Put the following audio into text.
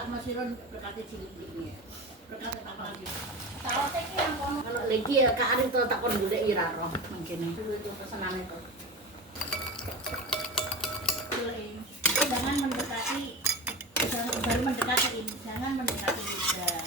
Kak Masiron berkati cilik-ciliknya. Berkati tak lagi. Kalau teki yang kono. Kalau lagi ya Kak Arif tuh takon golek ira roh mangkene. Dulu itu pesanan itu. Jangan mendekati, baru mendekati ini, jangan mendekati juga.